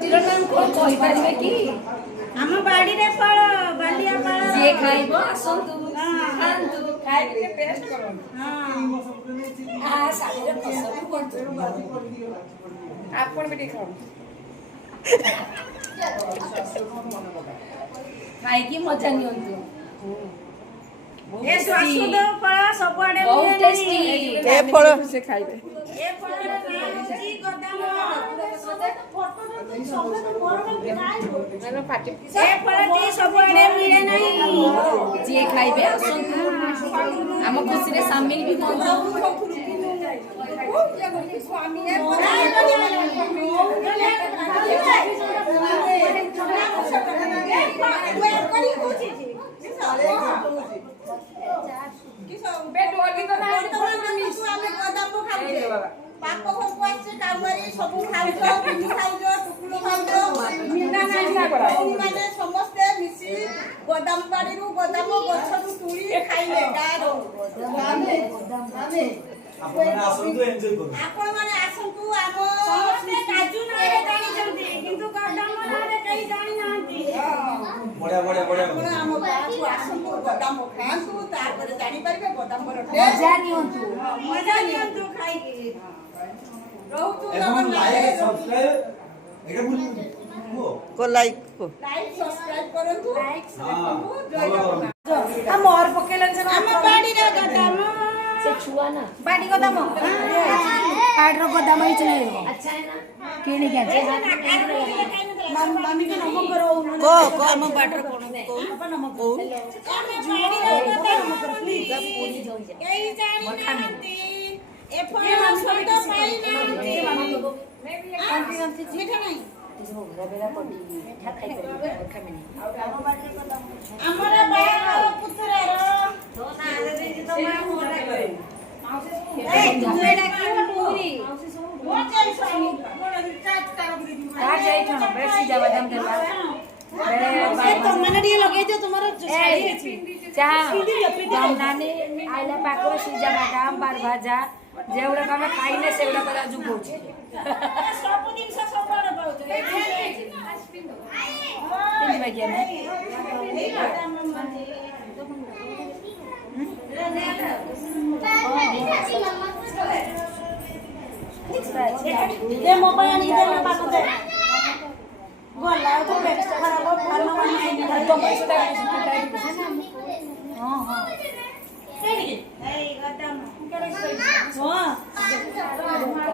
नाम कौन कहि परिबे कि हम बाड़ी रे फल बालिया फल जे खाइबो आसंतु खांतु खाइ के टेस्ट करो हां आ साड़ी रे पसंद कोंतु आपण भी खाओ खाइ की मजा नियंतु ए स्वास्थ्य फल सबआडे बहुत टेस्टी ए फल से खाइबे ए फल रे जी गदाम फोटो सब मोर में खाइबो मानो पार्टी ए फल टी सबआडे मिले नहीं जे खाइबे आसंतु हम खुशी रे शामिल भी होंतु स्वामी पाप घरको आसे कामरी सब खाइजो पिनी खाइजो टुकुलो खाइजो मिना नाही माने समस्ते मिसी गोदाम बाड़ी रु गोदाम गछरु तुली खाइले गारो आपण आसंतु एन्जॉय करू आपण माने आसंतु आम समस्ते काजू नारे जानि जंती किंतु गोदाम नारे कई जानि नांती बढिया बढिया बढिया आपण आम बापू आसंतु गोदाम खांतु तापर जानि परिबे गोदाम रो मजा नियंतु मजा नियंतु खाइ रहतु এখন লাইক সাবস্ক্রাইব এটা ভুলি को लाइक सब्सक्राइब करंतु लाइक हां जय जगन्नाथ हम और पकेलन से हम बाड़ी रे गोदाम से छुआ ना बाड़ी गोदाम कार्ड रो गोदाम ही चले अच्छा है ना केने क्या जे मम्मी के नमक करो को हम बाटर कोन को अपन नमक को हम बाड़ी रे गोदाम प्लीज पूरी जोई जा एई जानी नांती ए फोन शब्द पाई नांती मीठा नहीं हमरा बाहर पुत्र रो तो ना दे तो मैं मोरा करे ए तुमेडा की पूरी वो चल सनी चाट तार बुरी का जाई छन बेसी जावा दम देबा ए तो मने डी लगे जो तुम्हारा साड़ी चा दम नानी आइला पाकर सीजा बादाम बार भाजा जेवढा कामे खाइले सेवढा करा जुगोची सब दिन से सब बड़ बहुत पिंज बगिया में ये मोबाइल नहीं देना बात दे बोला तो बेस्ट खराब हो खाना वाला तो पैसा दे हां हां ए गदम करे हां